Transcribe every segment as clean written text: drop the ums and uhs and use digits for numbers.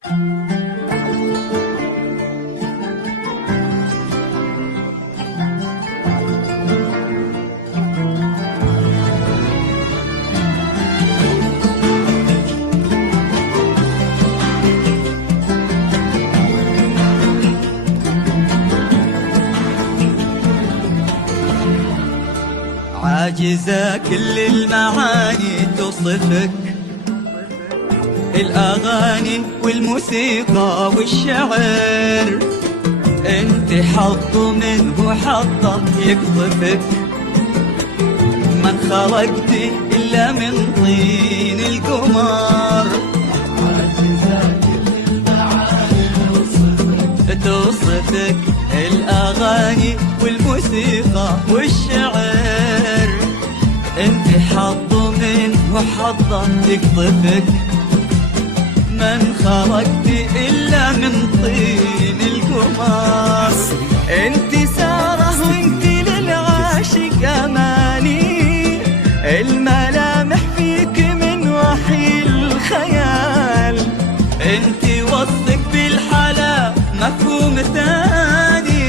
عاجزة كل المعاني توصفك، الأغاني والموسيقى والشعر، انت حظ منه حظك يقذفك، من خلقتي إلا من طين القمر. عاجزة كل المعاني توصفك، الأغاني والموسيقى والشعر، انت حظ منه حظك يقذفك، من خلقتي إلا من طين القمر. انت سارة وانت للعاشق أماني، الملامح فيك من وحي الخيال، انت وصفك بالحلا مفهوم ثاني،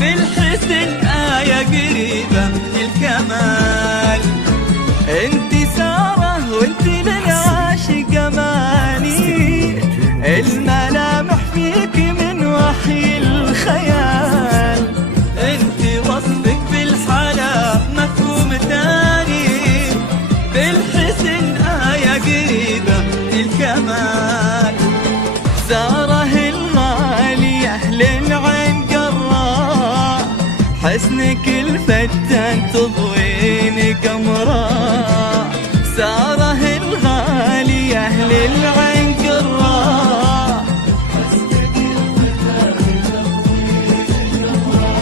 بالحسن آية قريبة من الكمال. انت سارة وانت للعاشق أماني، الملامح فيك من وحي الخيال، انت وصفك بالحلا مفهوم ثاني، بالحسن آية قريبة من الكمال. سارة الغالية للعين قراء، حسنك الفتان تضوين قمراء. سارة الغالية للعين قراء، حسنك الفتان تضوين قمراء.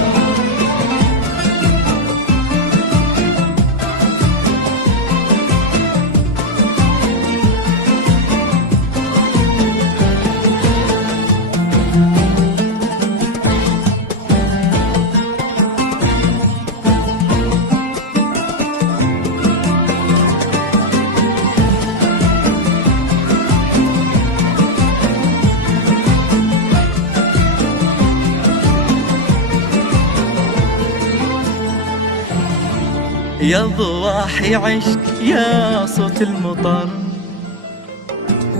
يا ضواحي عشق يا صوت المطر،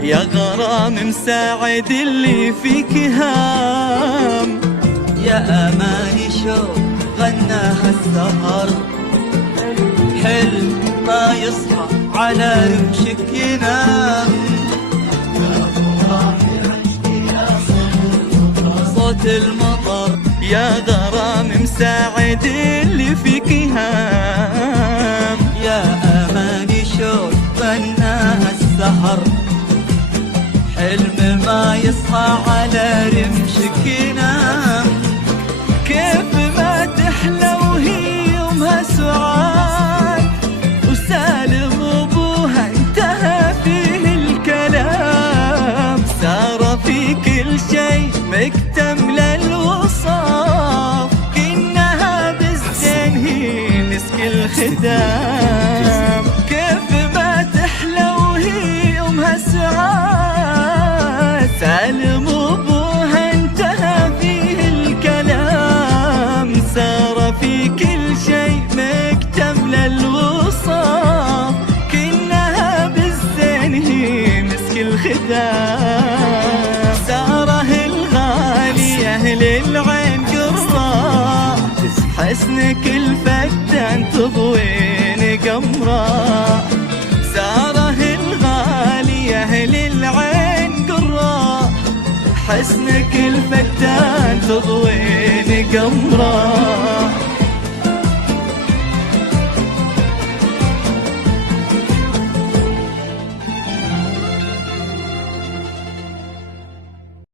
يا غرام مساعد اللي فيك هام، يا أماني شوق غناها السهر، حلم ما يصحى على رمشك ينام. يا ضواحي عشق يا صوت المطر، يا غرام مساعد اللي فيك هام، يا أماني شوق غناها السهر، حلم ما يصحى على رمشك ينام. كيف ما تحلى وهي يومها سعاد، وسالم ابوها انتهى فيه الكلام. سارة في كل شيء مكتمل الوصاف، كأنها بالزين هي مسك الختام. كيف ما تحلى وهي يومها سعاد، سالم ابوها انتهى فيه الكلام. سارة في كل شيء مكتمل الوصاف، كأنها بالزين هي مسك الختام. سارة الغالية للعين قراء، حسنك الفتان تضوين قمراء. سارة الغالية للعين قراء، حسنك الفتان تضوين قمراء.